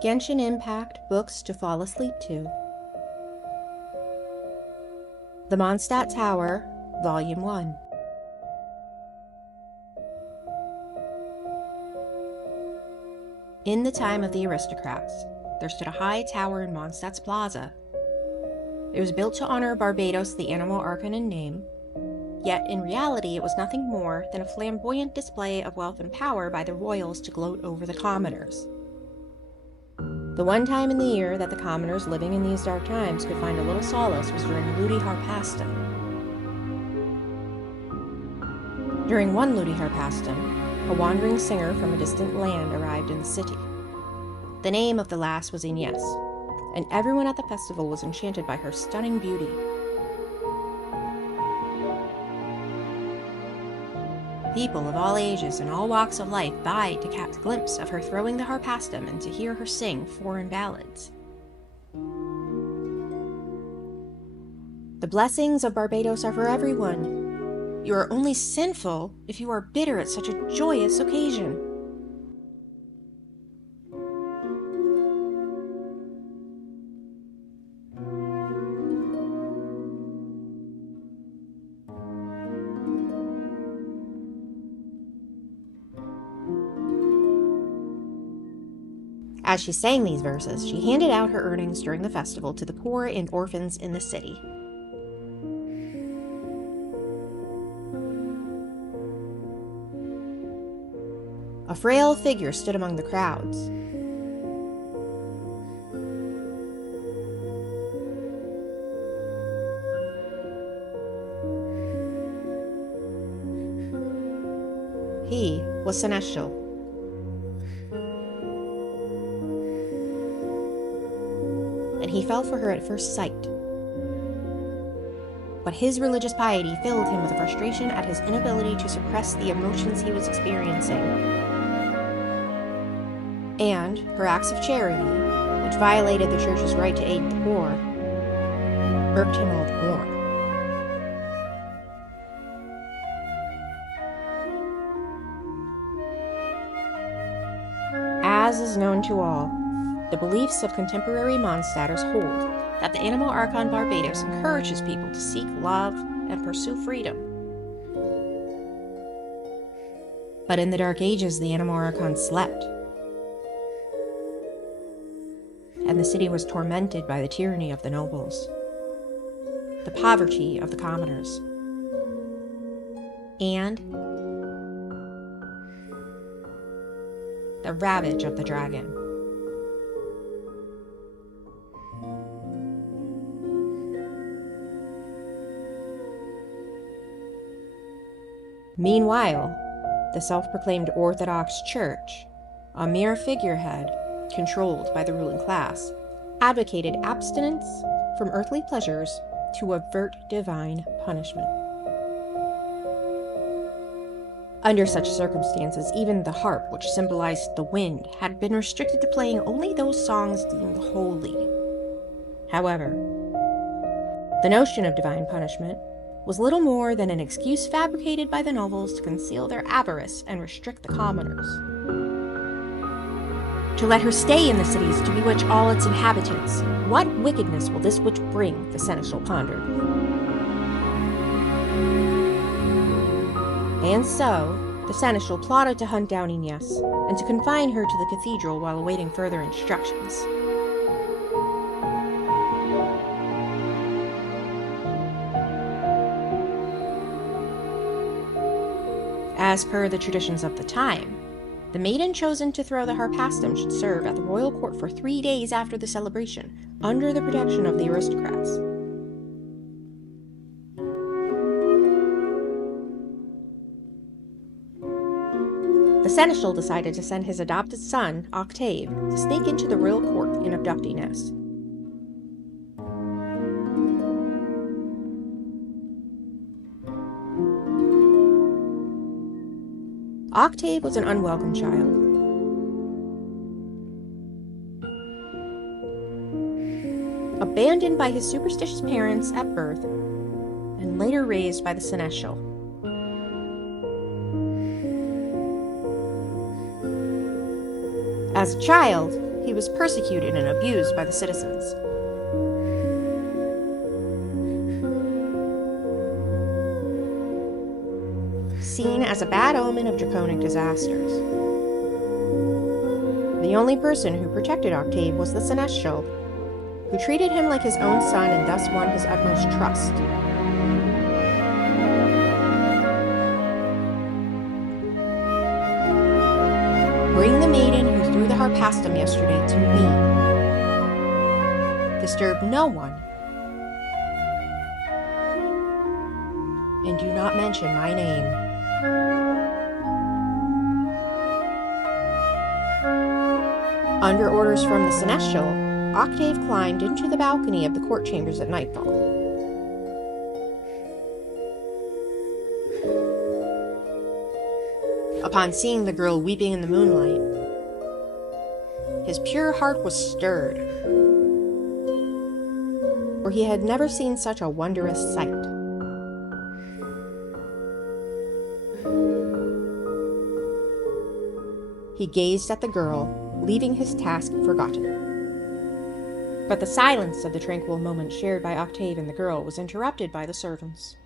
Genshin Impact books to fall asleep to. The Mondstadt Tower, Volume 1. In the time of the aristocrats, there stood a high tower in Mondstadt's plaza. It was built to honor Barbados, the animal archon in name, yet in reality it was nothing more than a flamboyant display of wealth and power by the royals to gloat over the commoners. The one time in the year that the commoners living in these dark times could find a little solace was during Ludi Harpastum. During one Ludi Harpastum, a wandering singer from a distant land arrived in the city. The name of the lass was Ines, and everyone at the festival was enchanted by her stunning beauty. People of all ages and all walks of life vied to catch a glimpse of her throwing the harpastum and to hear her sing foreign ballads. The blessings of Barbados are for everyone. You are only sinful if you are bitter at such a joyous occasion. As she sang these verses, she handed out her earnings during the festival to the poor and orphans in the city. A frail figure stood among the crowds. He was Seneschal. And he fell for her at first sight. But his religious piety filled him with frustration at his inability to suppress the emotions he was experiencing. And her acts of charity, which violated the church's right to aid the poor, irked him all the more. As is known to all, the beliefs of contemporary Mondstatters hold that the animal archon Barbados encourages people to seek love and pursue freedom. But in the Dark Ages, the animal archon slept, and the city was tormented by the tyranny of the nobles, the poverty of the commoners, and the ravage of the dragon. Meanwhile, the self-proclaimed Orthodox Church, a mere figurehead controlled by the ruling class, advocated abstinence from earthly pleasures to avert divine punishment. Under such circumstances, even the harp, which symbolized the wind, had been restricted to playing only those songs deemed holy. However, the notion of divine punishment was little more than an excuse fabricated by the nobles to conceal their avarice and restrict the commoners. To let her stay in the cities to bewitch all its inhabitants, what wickedness will this witch bring? The Seneschal pondered. And so, the Seneschal plotted to hunt down Ines and to confine her to the cathedral while awaiting further instructions. As per the traditions of the time, the maiden chosen to throw the harpastum should serve at the royal court for 3 days after the celebration, under the protection of the aristocrats. The Seneschal decided to send his adopted son, Octave, to sneak into the royal court and abduct Ines. Octave was an unwelcome child. Abandoned by his superstitious parents at birth, and later raised by the Seneschal. As a child, he was persecuted and abused by the citizens. Seen as a bad omen of draconic disasters. The only person who protected Octave was the Seneschal, who treated him like his own son and thus won his utmost trust. Bring the maiden who threw the Harpastum yesterday to me. Disturb no one. And do not mention my name. Under orders from the Seneschal, Octave climbed into the balcony of the court chambers at nightfall. Upon seeing the girl weeping in the moonlight, his pure heart was stirred, for he had never seen such a wondrous sight. He gazed at the girl, leaving his task forgotten. But the silence of the tranquil moment shared by Octave and the girl was interrupted by the servants.